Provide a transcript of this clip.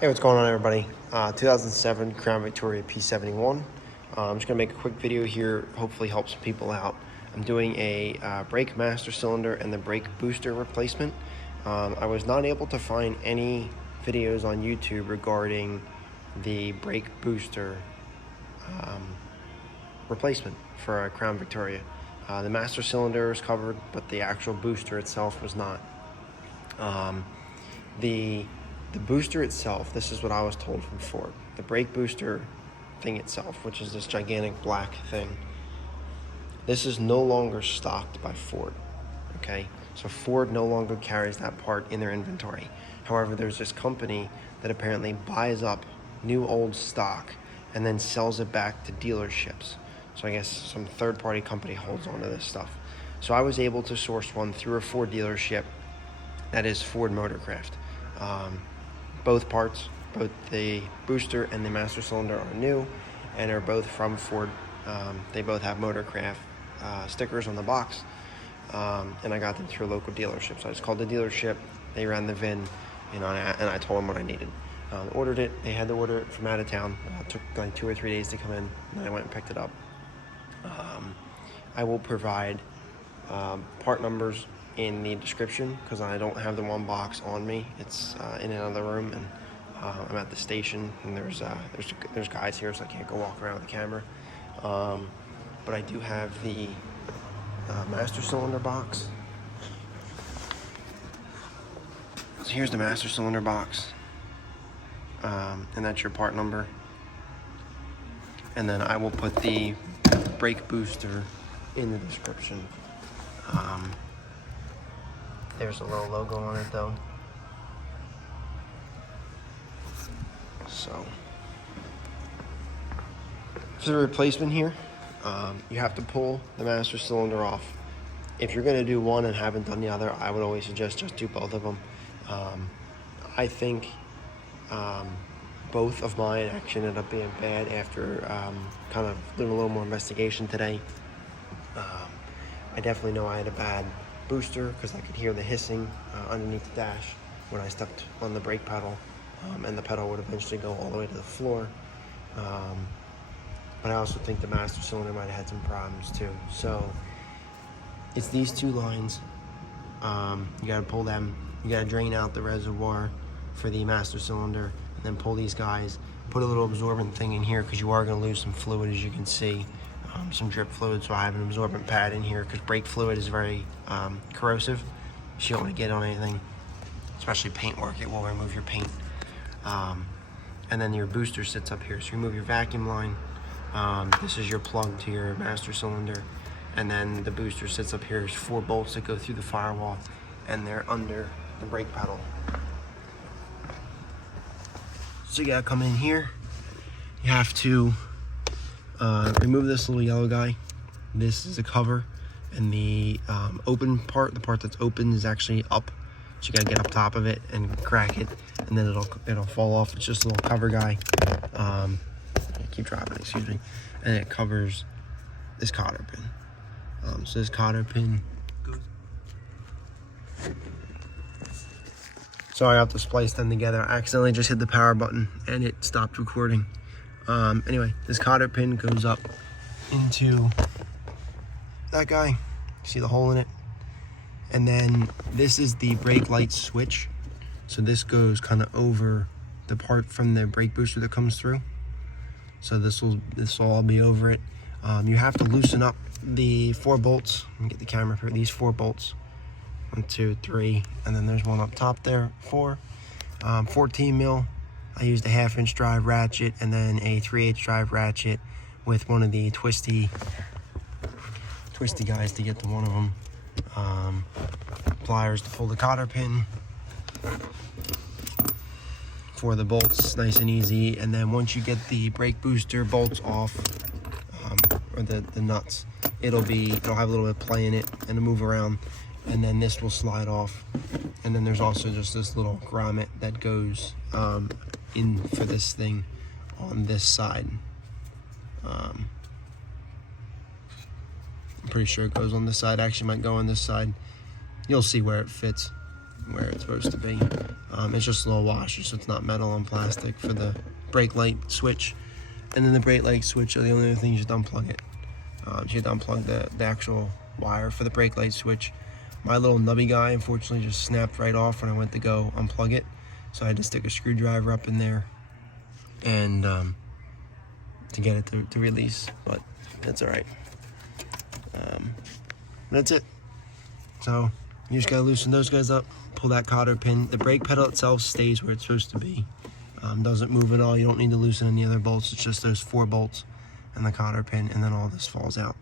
Hey, what's going on, everybody? 2007 Crown Victoria P71. I'm just gonna make a quick video here, hopefully help some people out. I'm doing a brake master cylinder and the brake booster replacement. I was not able to find any videos on YouTube regarding the brake booster replacement for a Crown Victoria. The master cylinder is covered, but the actual booster itself was not. The booster itself, this is what I was told from Ford. The brake booster thing itself, which is this gigantic black thing, this is no longer stocked by Ford, okay? So Ford no longer carries that part in their inventory. However, there's this company that apparently buys up new old stock and then sells it back to dealerships. So I guess some third-party company holds on to this stuff. So I was able to source one through a Ford dealership that is Ford Motorcraft. Both parts, both the booster and the master cylinder, are new and are both from Ford. They both have Motorcraft stickers on the box, and I got them through a local dealership. So I just called the dealership, they ran the VIN, and I told them what I needed. Ordered it, they had to order it from out of town. It took like 2 or 3 days to come in, and then I went and picked it up. I will provide part numbers in the description because I don't have the one box on me. It's in another room, and I'm at the station, and there's guys here, so I can't go walk around with the camera. But I do have the master cylinder box. So here's the master cylinder box, and that's your part number. And then I will put the brake booster in the description. There's a little logo on it though. So, for the replacement here, you have to pull the master cylinder off. If you're gonna do one and haven't done the other, I would always suggest just do both of them. I think both of mine actually ended up being bad after kind of doing a little more investigation today. I definitely know I had a bad booster because I could hear the hissing underneath the dash when I stepped on the brake pedal, and the pedal would eventually go all the way to the floor. But I also think the master cylinder might have had some problems too. So it's these two lines. You gotta pull them. You gotta drain out the reservoir for the master cylinder, and then pull these guys. Put a little absorbent thing in here because you are gonna lose some fluid, as you can see. Some drip fluid, so I have an absorbent pad in here because brake fluid is very corrosive, so you don't want to get on anything, especially paint work. It will remove your paint. And then your booster sits up here, so you remove your vacuum line. This is your plug to your master cylinder, and then the booster sits up here. There's 4 bolts that go through the firewall, and they're under the brake pedal. So you gotta come in here. You have to remove this little yellow guy. This is a cover, and the open part, the part that's open, is actually up. So you gotta get up top of it and crack it, and then it'll fall off. It's just a little cover guy. I keep dropping it, excuse me. And it covers this cotter pin. So this cotter pin goes. Sorry, I have to splice them together. I accidentally just hit the power button and it stopped recording. Anyway, this cotter pin goes up into that guy. See the hole in it? And then this is the brake light switch. So this goes kind of over the part from the brake booster that comes through. So this will all be over it. You have to loosen up the 4 bolts. Let me get the camera for these 4 bolts. 1, 2, 3, and then there's one up top there, 4. 14 mil. I used a 1/2-inch drive ratchet and then a 3/8 drive ratchet with one of the twisty guys to get to one of them. Pliers to pull the cotter pin for the bolts, nice and easy. And then once you get the brake booster bolts off, or the nuts, it'll have a little bit of play in it and to move around, and then this will slide off. And then there's also just this little grommet that goes in for this thing on this side. I'm pretty sure it goes on this side. Actually might go on this side. You'll see where it fits. where it's supposed to be. It's just a little washer, so it's not metal and plastic for the brake light switch. And then the brake light switch are the only other thing, you just unplug it. So you have to unplug the actual wire for the brake light switch. My little nubby guy, unfortunately, just snapped right off when I went to go unplug it. So I had to stick a screwdriver up in there and to get it to release, but that's all right. That's it. So you just gotta loosen those guys up, pull that cotter pin. The brake pedal itself stays where it's supposed to be. Doesn't move at all. You don't need to loosen any other bolts. It's just those 4 bolts and the cotter pin, and then all this falls out.